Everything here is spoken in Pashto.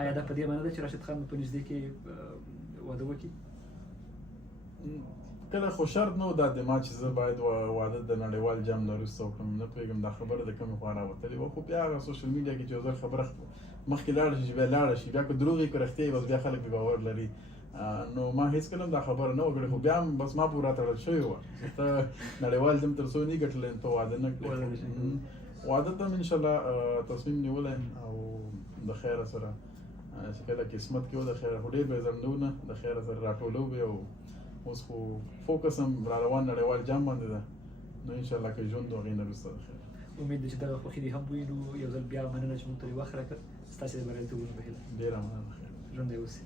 آیا دا په دې معنی ده چې راشد خان په نږدې کې واده وکړي؟ کله خو شرط نه و دا د ما چې زه باید واده د نړیوال جام نه وروسته وکړم. نه پوهېږم دا خبره د کومې خوا راوتلې وه، خو بیا هغه سوشل میډیا کې چې یو ځل خبره مخکې لاړه شي چې بیا لاړه شي، بیا که دروغ وي که رښتیا وي بس بیا خلک پرې باور لري. نو ما هېڅکله هم دا خبره نه وه کړې، خو بیا هم بس ما پورې راتړل شوې وه چې ته نړیوال جام تر څو نه یې ګټلی ته واده نه کړې. واده ته هم انشاءالله تصمیم نیولی او د خیره سره چې کله قسمت کې و د خیره، خو ډېر به یې ځنډو نه، د خیره سره راټولو به او اوس خو فوکس هم را روان نړیوال جام باندې ده. نو انشاءالله که ژوند و هغې نه وروسته د خیر. امید ده چې دغه خوښي دې هم ووینو. یو ځل بیا مننه چې موږ ته دې وخت راکړ. ستاسې د بریالیتوبونو په هیله. ډېره مننه. خیر ژوندی اوسئ.